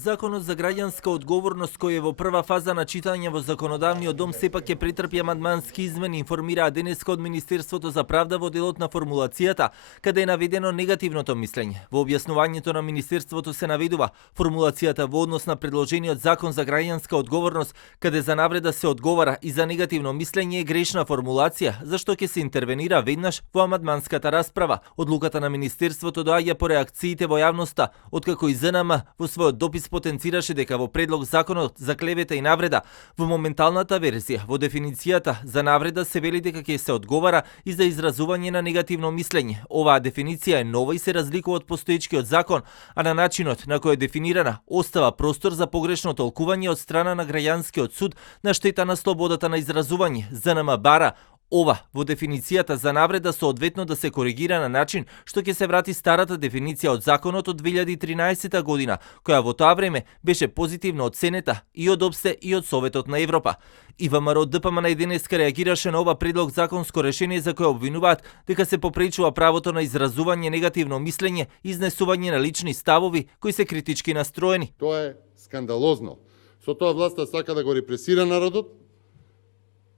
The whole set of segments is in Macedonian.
Законот за граѓанска одговорност кој е во прва фаза на читање во законодавниот дом сепак ќе претрпи амандмански измени, информираа денеска од Министерството за правда во делот на формулацијата, каде е наведено негативното мислење. Во објаснувањето на Министерството се наведува формулацијата во однос на предложениот закон за граѓанска одговорност, каде за навреда се одговара и за негативно мислење е грешна формулација, зашто ќе се интервенира веднаш во амандманската расправа. Одлуката на Министерството доаѓа по реакциите во јавноста, откако и ЗНМ во својот допис потенцираше дека во предлог законот за клевета и навреда во моменталната верзија во дефиницијата за навреда се вели дека ќе се одговара и за изразување на негативно мислење. Оваа дефиниција е нова и се разликува од постоечкиот закон, а на начинот на кој е дефинирана остава простор за погрешно толкување од страна на граѓанскиот суд на штета на слободата на изразување. ЗНМ бара ова во дефиницијата за навреда соодветно да се коригира на начин што ќе се врати старата дефиниција од законот од 2013 година, која во тоа време беше позитивно оценета и од ОПСТЕ и од Советот на Европа. ИВМР од ДПМН и денеска реагираше на ова предлог законско решение за кое обвинуваат дека се попречува правото на изразување негативно мислење и изнесување на лични ставови кои се критички настроени. Тоа е скандалозно. Со тоа власта сака да го репресира народот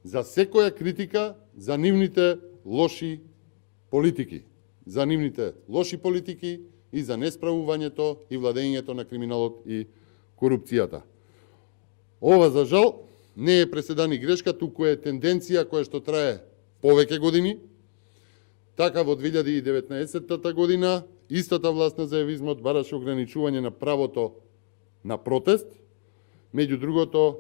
за секоја критика за нивните лоши политики, и за несправувањето и владењето на криминалот и корупцијата. Ова, за жал, не е преседан и грешка, туку е тенденција која што трае повеќе години. Така во 2019 година истата власт на заевизмот бараше ограничување на правото на протест, меѓу другото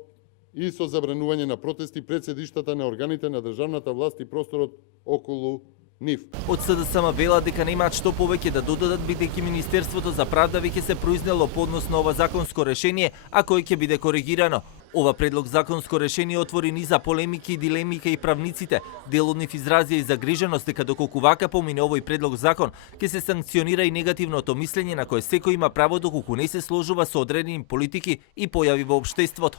и со забранување на протести пред седиштата на органите на државната власт и просторот околу нив. Од СДСМ велат дека немаат што повеќе да додадат, бидејќи Министерството за правда веќе се произнело по однос на ова законско решение, а кој ќе биде коригирано. Ова предлог законско решение отвори низа полемики и дилеми кај правниците. Дел од нив изразија и загриженост дека доколку вака помине овој предлог закон, ќе се санкционира и негативното мислење на кое секој има право доколку не се сложува со одредени политики и појави во општеството.